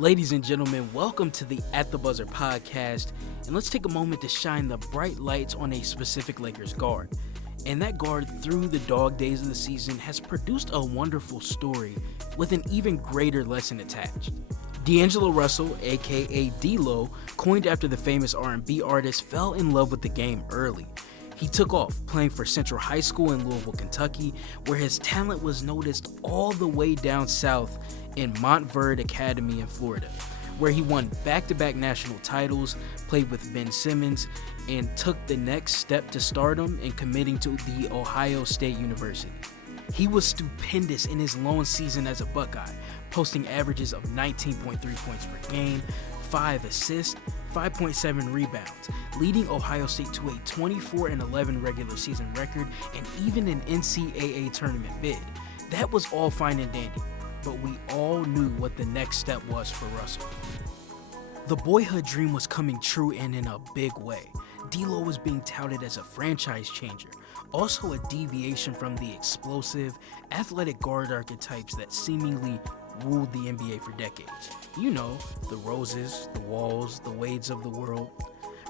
Ladies and gentlemen, welcome to the At the Buzzer podcast, and let's take a moment to shine the bright lights on a specific Lakers guard. And that guard, through the dog days of the season, has produced a wonderful story with an even greater lesson attached. D'Angelo Russell, aka D-Lo, coined after the famous R&B artist, fell in love with the game early. He took off playing for Central High School in Louisville, Kentucky, where his talent was noticed all the way down south in Montverde Academy in Florida, where he won back-to-back national titles, played with Ben Simmons, and took the next step to stardom in committing to the Ohio State University. He was stupendous in his lone season as a Buckeye, posting averages of 19.3 points per game, 5 assists, 5.7 rebounds, leading Ohio State to a 24-11 regular season record and even an NCAA tournament bid. That was all fine and dandy, but we all knew what the next step was for Russell. The boyhood dream was coming true, and in a big way. D-Lo was being touted as a franchise changer, also a deviation from the explosive, athletic guard archetypes that seemingly ruled the NBA for decades. You know, the Roses, the Walls, the Wades of the world.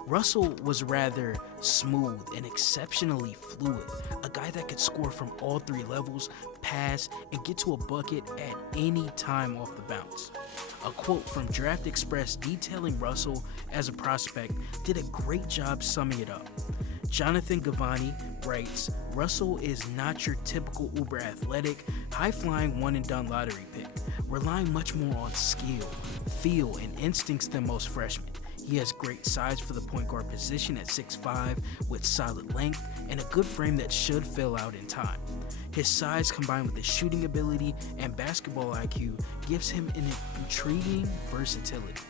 Russell was rather smooth and exceptionally fluid, a guy that could score from all three levels, pass, and get to a bucket at any time off the bounce. A quote from Draft Express detailing Russell as a prospect did a great job summing it up. Jonathan Gavani writes, "Russell is not your typical uber-athletic, high-flying one-and-done lottery pick, relying much more on skill, feel, and instincts than most freshmen. He has great size for the point guard position at 6'5", with solid length and a good frame that should fill out in time. His size combined with his shooting ability and basketball IQ gives him an intriguing versatility."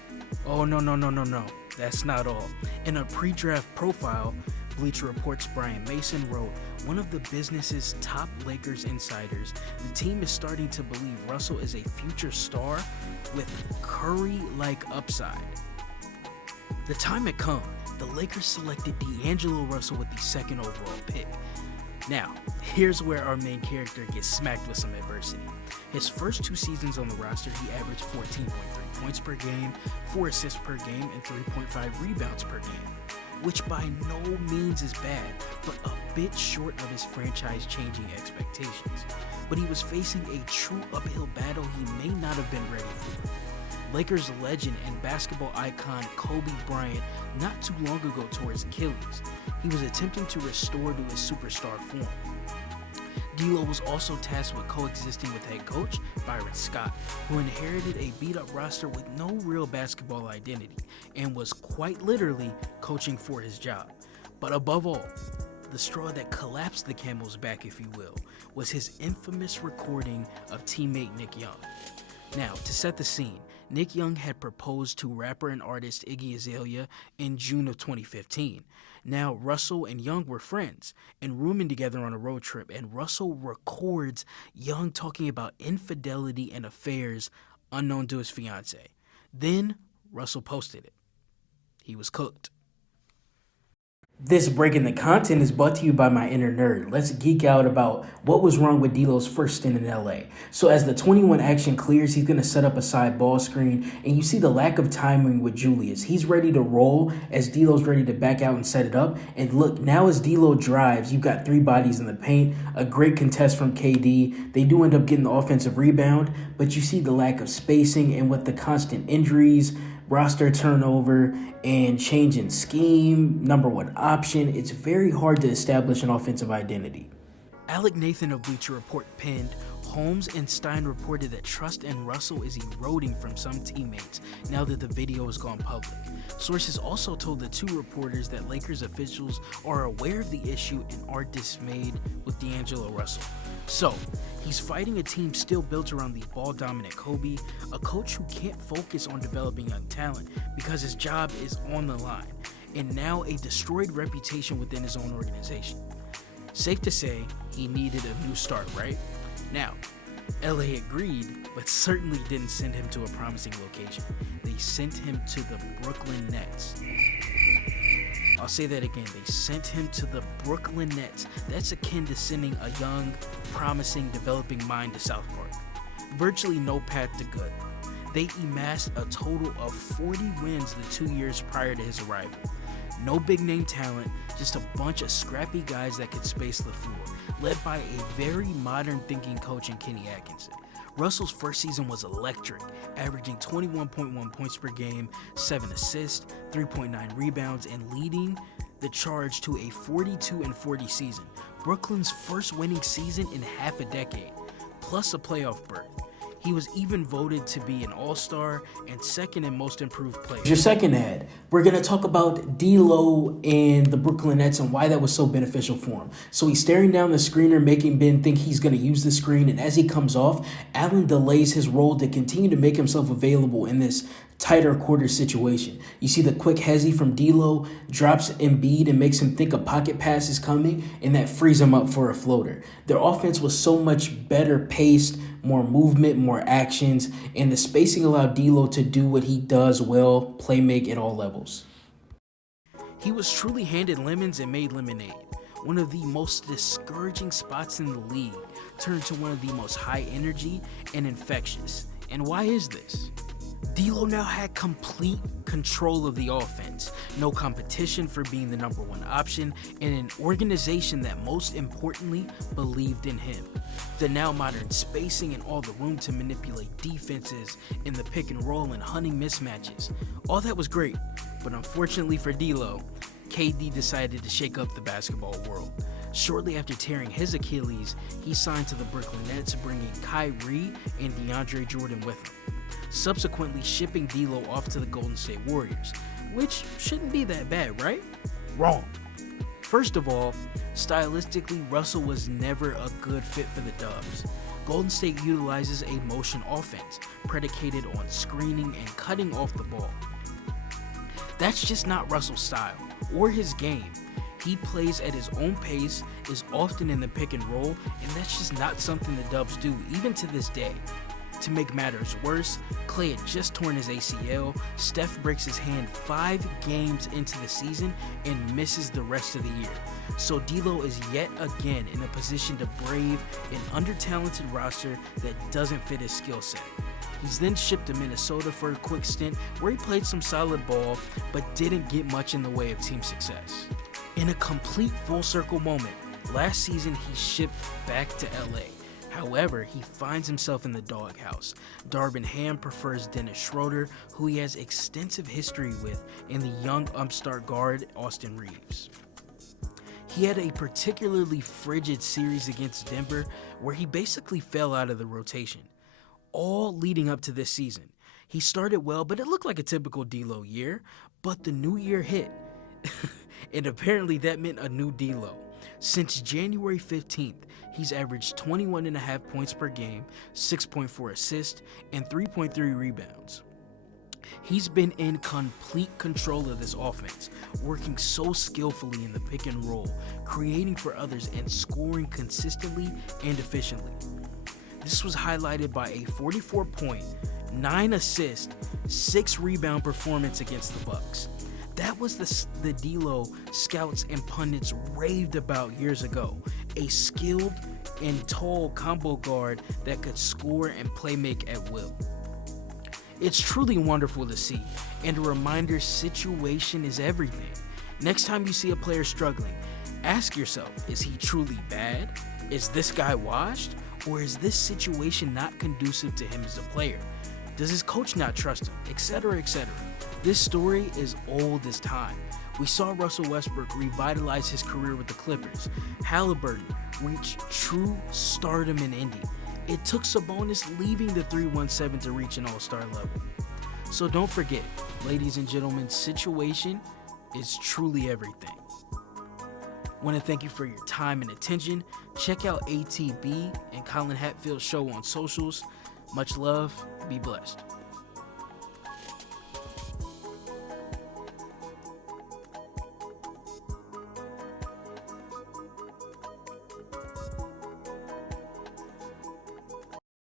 Oh, no. That's not all. In a pre-draft profile, Bleacher Report's Brian Mason wrote, "One of the business's top Lakers insiders, the team is starting to believe Russell is a future star with Curry-like upside." The time had come. The Lakers selected D'Angelo Russell with the second overall pick. Now, here's where our main character gets smacked with some adversity. His first 2 seasons on the roster, he averaged 14.3 points per game, 4 assists per game, and 3.5 rebounds per game, which by no means is bad, but a bit short of his franchise-changing expectations. But he was facing a true uphill battle he may not have been ready for. Lakers legend and basketball icon Kobe Bryant not too long ago tore his Achilles. He was attempting to restore to his superstar form. D-Lo was also tasked with coexisting with head coach Byron Scott, who inherited a beat-up roster with no real basketball identity and was quite literally coaching for his job. But above all, the straw that collapsed the camel's back, if you will, was his infamous recording of teammate Nick Young. Now, to set the scene, Nick Young had proposed to rapper and artist Iggy Azalea in June of 2015. Now, Russell and Young were friends and rooming together on a road trip, and Russell records Young talking about infidelity and affairs unknown to his fiancée. Then, Russell posted it. He was cooked. This break in the content is brought to you by my inner nerd. Let's geek out about what was wrong with D-Lo's first stint in LA. So as the 21 action clears, he's going to set up a side ball screen, and you see the lack of timing with Julius. He's ready to roll as D-Lo's ready to back out and set it up. And look, now as D-Lo drives, you've got 3 bodies in the paint, a great contest from KD. They do end up getting the offensive rebound, but you see the lack of spacing, and with the constant injuries, roster turnover, and change in scheme, number one option, it's very hard to establish an offensive identity. Alec Nathan of Bleacher Report penned, "Holmes and Stein reported that trust in Russell is eroding from some teammates now that the video has gone public. Sources also told the 2 reporters that Lakers officials are aware of the issue and are dismayed with D'Angelo Russell." So, he's fighting a team still built around the ball-dominant Kobe, a coach who can't focus on developing young talent because his job is on the line, and now a destroyed reputation within his own organization. Safe to say, he needed a new start, right? Now, LA agreed, but certainly didn't send him to a promising location. They sent him to the Brooklyn Nets. I'll say that again. They sent him to the Brooklyn Nets. That's akin to sending a young, promising, developing mind to South Park. Virtually no path to good. They amassed a total of 40 wins the 2 years prior to his arrival. No big name talent, just a bunch of scrappy guys that could space the floor, led by a very modern thinking coach in Kenny Atkinson. Russell's first season was electric, averaging 21.1 points per game, 7 assists, 3.9 rebounds, and leading the charge to a 42-40 season, Brooklyn's first winning season in half a decade, plus a playoff berth. He was even voted to be an all-star and second in most improved player. Your second ad, we're going to talk about D'Lo and the Brooklyn Nets and why that was so beneficial for him. So he's staring down the screener, making Ben think he's going to use the screen, and as he comes off, Allen delays his role to continue to make himself available in this tighter quarter situation. You see the quick hezzy from D'Lo, drops Embiid and makes him think a pocket pass is coming, and that frees him up for a floater. Their offense was so much better paced, more movement, more actions, and the spacing allowed D'Lo to do what he does well, play make at all levels. He was truly handed lemons and made lemonade. One of the most discouraging spots in the league turned to one of the most high energy and infectious. And why is this? D'Lo now had complete control of the offense, no competition for being the number one option, and an organization that most importantly believed in him. The now modern spacing and all the room to manipulate defenses in the pick and roll and hunting mismatches. All that was great, but unfortunately for D'Lo, KD decided to shake up the basketball world. Shortly after tearing his Achilles, he signed to the Brooklyn Nets, bringing Kyrie and DeAndre Jordan with him, subsequently shipping D'Lo off to the Golden State Warriors, which shouldn't be that bad, right? Wrong. First of all, stylistically, Russell was never a good fit for the Dubs. Golden State utilizes a motion offense predicated on screening and cutting off the ball. That's just not Russell's style or his game. He plays at his own pace, is often in the pick and roll, and that's just not something the Dubs do, even to this day. To make matters worse, Klay had just torn his ACL, Steph breaks his hand 5 games into the season and misses the rest of the year. So D'Lo is yet again in a position to brave an under-talented roster that doesn't fit his skill set. He's then shipped to Minnesota for a quick stint where he played some solid ball but didn't get much in the way of team success. In a complete full circle moment, last season he shipped back to LA. However, he finds himself in the doghouse. Darvin Ham prefers Dennis Schroeder, who he has extensive history with, and the young upstart guard Austin Reeves. He had a particularly frigid series against Denver where he basically fell out of the rotation, all leading up to this season. He started well, but it looked like a typical D'Lo year, but the new year hit. And apparently that meant a new D'Lo. Since January 15th, he's averaged 21.5 points per game, 6.4 assists, and 3.3 rebounds. He's been in complete control of this offense, working so skillfully in the pick and roll, creating for others and scoring consistently and efficiently. This was highlighted by a 44-point, 9 assist, 6 rebound performance against the Bucks. That was the D'Lo scouts and pundits raved about years ago. A skilled and tall combo guard that could score and play make at will. It's truly wonderful to see, and a reminder situation is everything. Next time you see a player struggling, ask yourself, is he truly bad? Is this guy washed? Or is this situation not conducive to him as a player? Does his coach not trust him? Etc., etc. This story is old as time. We saw Russell Westbrook revitalize his career with the Clippers. Halliburton reach true stardom in Indy. It took Sabonis leaving the 317 to reach an all-star level. So don't forget, ladies and gentlemen, situation is truly everything. Want to thank you for your time and attention. Check out ATB and Collin Hatfield's show on socials. Much love. Be blessed.